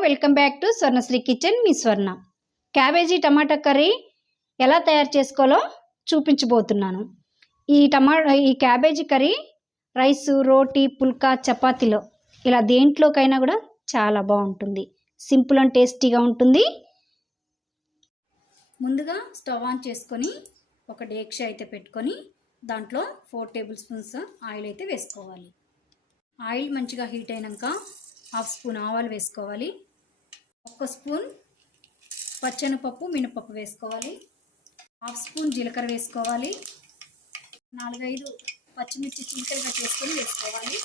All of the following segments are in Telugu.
Welcome back to Swarnasri kitchen me Swarna. Cabbage tomato curry ఎలా తయారు చేసుకోవాలో చూపించబోతున్నాను. ఈ టమాటా ఈ క్యాబేజీ కర్రీ రైస్ రోటీ పుల్కా చపాతీలో ఇలా దేంట్లోకైనా కూడా చాలా బాగుంటుంది. సింపుల్ అండ్ టేస్టీగా ఉంటుంది. ముందుగా స్టవ్ ఆన్ చేసుకొని ఒక డేక్ష అయితే పెట్టుకొని దాంట్లో ఫోర్ టేబుల్ స్పూన్స్ ఆయిల్ అయితే వేసుకోవాలి. ఆయిల్ మంచిగా హీట్ అయినాక హాఫ్ స్పూన్ ఆవాలు వేసుకోవాలి. ఒక్క స్పూన్ పచ్చెనపప్పు మినపప్పు వేసుకోవాలి. హాఫ్ స్పూన్ జీలకర్ర వేసుకోవాలి. నాలుగైదు పచ్చిమిర్చి చిలికలుగా చేసుకొని వేసుకోవాలి.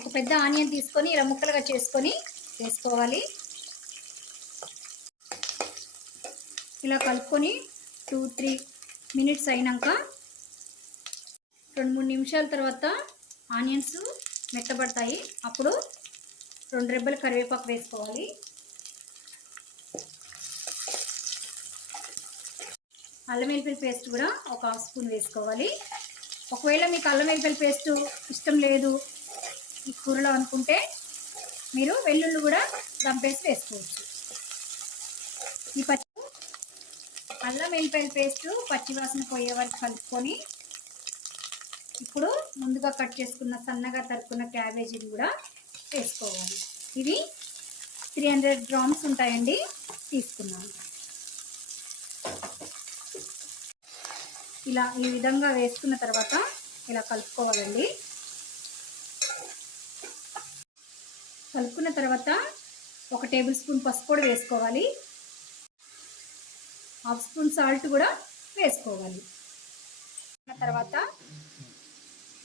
ఒక పెద్ద ఆనియన్ తీసుకొని ఇలా ముక్కలుగా చేసుకొని వేసుకోవాలి. ఇలా కలుపుకొని టూ త్రీ మినిట్స్ అయినాక రెండు మూడు నిమిషాల తర్వాత ఆనియన్స్ మెత్తబడతాయి. అప్పుడు రెండు రెబ్బలు కరివేపాకు వేసుకోవాలి. అల్లం వెల్లిపాయ పేస్ట్ కూడా ఒక హాఫ్ స్పూన్ వేసుకోవాలి. ఒకవేళ మీకు అల్లం వెల్లిపాయ పేస్ట్ ఇష్టం లేదు ఈ కూరలో అనుకుంటే మీరు వెల్లుల్లి కూడా దంపేసి వేసుకోవచ్చు. ఈ పచ్చి అల్లం వెల్లిపాయల పేస్ట్ పచ్చివాసన పోయే వరకు కలుపుకొని ఇప్పుడు ముందుగా కట్ చేసుకున్న సన్నగా తరుక్కున్న క్యాబేజీని కూడా వేసుకోవాలి. ఇవి త్రీ హండ్రెడ్ గ్రామ్స్ ఉంటాయండి. తీసుకున్నాను. ఇలా ఈ విధంగా వేసుకున్న తర్వాత ఇలా కలుపుకోవాలండి. కలుపుకున్న తర్వాత ఒక టేబుల్ స్పూన్ పసుపు కూడా వేసుకోవాలి. హాఫ్ స్పూన్ సాల్ట్ కూడా వేసుకోవాలి. తర్వాత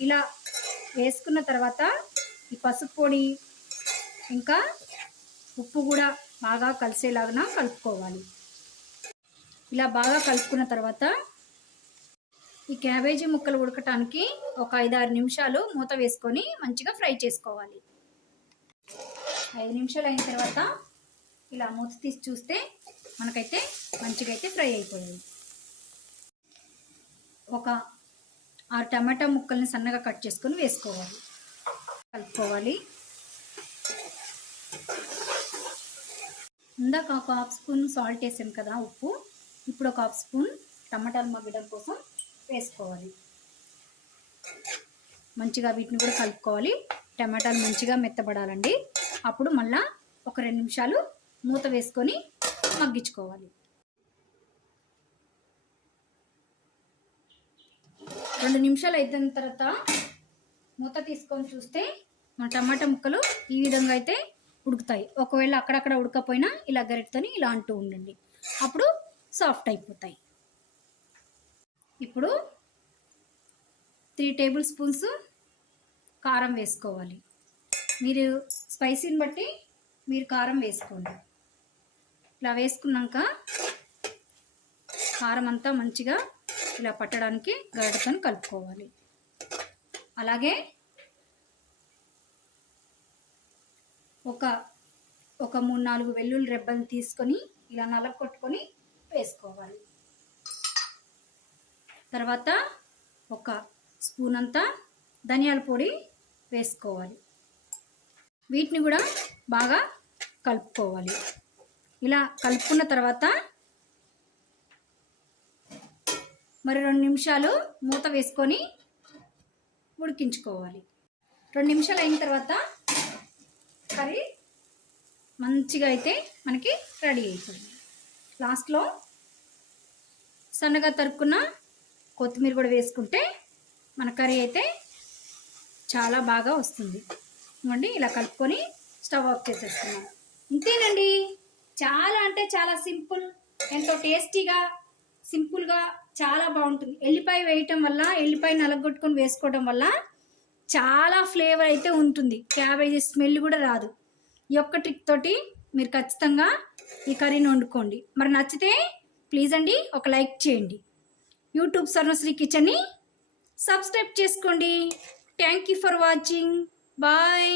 ఇలా వేసుకున్న తర్వాత ఈ పసుపు పొడి ఇంకా ఉప్పు కూడా బాగా కలిసేలాగా కలుపుకోవాలి. ఇలా బాగా కలుపుకున్న తర్వాత ఈ క్యాబేజీ ముక్కలు ఉడకటానికి ఒక ఐదారు నిమిషాలు మూత వేసుకొని మంచిగా ఫ్రై చేసుకోవాలి. ఐదు నిమిషాలు అయిన తర్వాత ఇలా మూత తీసి చూస్తే మనకైతే మంచిగా అయితే ఫ్రై అయిపోయింది. ఒక ఆ టమాటా ముక్కల్ని సన్నగా కట్ చేసుకొని వేసుకోవాలి. కలుపుకోవాలి. ఇందాక ఒక హాఫ్ స్పూన్ సాల్ట్ వేసాం కదా ఉప్పు. ఇప్పుడు ఒక హాఫ్ స్పూన్ టమాటాలు మగ్గడం కోసం వేసుకోవాలి. మంచిగా వీటిని కూడా కలుపుకోవాలి. టమాటాలు మంచిగా మెత్తబడాలండి. అప్పుడు మళ్ళీ ఒక రెండు నిమిషాలు మూత వేసుకొని మగ్గించుకోవాలి. రెండు నిమిషాలు అయిన తర్వాత మూత తీసుకొని చూస్తే మన టమాటా ముక్కలు ఈ విధంగా అయితే ఉడుకుతాయి. ఒకవేళ అక్కడక్కడ ఉడకపోయినా ఇలా గరిటతోని ఇలా అంటూ ఉండండి. అప్పుడు సాఫ్ట్ అయిపోతాయి. ఇప్పుడు త్రీ టేబుల్ స్పూన్స్ కారం వేసుకోవాలి. మీరు స్పైసీని బట్టి మీరు కారం వేసుకోండి. ఇలా వేసుకున్నాక కారం అంతా మంచిగా ఇలా పట్టడానికి గరిటతో కలుపుకోవాలి. అలాగే ఒక ఒక మూడు నాలుగు వెల్లుల్లి రెబ్బలు తీసుకొని ఇలా నలగొట్టుకొని వేసుకోవాలి. తర్వాత ఒక స్పూన్ అంతా ధనియాల పొడి వేసుకోవాలి. వీటిని కూడా బాగా కలుపుకోవాలి. ఇలా కలుపుకున్న తర్వాత మరి రెండు నిమిషాలు మూత వేసుకొని ఉడికించుకోవాలి. రెండు నిమిషాలు అయిన తర్వాత కర్రీ మంచిగా అయితే మనకి రెడీ అవుతుంది. లాస్ట్లో సన్నగా తరుక్కున్న కొత్తిమీర కూడా వేసుకుంటే మన కర్రీ అయితే చాలా బాగా వస్తుంది. ఇవ్వండి ఇలా కలుపుకొని స్టవ్ ఆఫ్ చేసేస్తున్నాం ఇంతేనండి. చాలా అంటే చాలా సింపుల్ ఎంతో టేస్టీగా సింపుల్గా చాలా బాగుంటుంది. ఎల్లిపాయ వేయటం వల్ల ఎల్లిపాయ నలగొట్టుకొని వేసుకోవడం వల్ల చాలా ఫ్లేవర్ అయితే ఉంటుంది. క్యాబేజీ స్మెల్ కూడా రాదు. ఈ ఒక్క ట్రిక్ తోటి మీరు ఖచ్చితంగా ఈ కర్రీని వండుకోండి. మరి నచ్చితే ప్లీజ్ అండి ఒక లైక్ చేయండి. యూట్యూబ్ స్వర్ణశ్రీ కిచెన్ని సబ్స్క్రైబ్ చేసుకోండి. Thank you for watching bye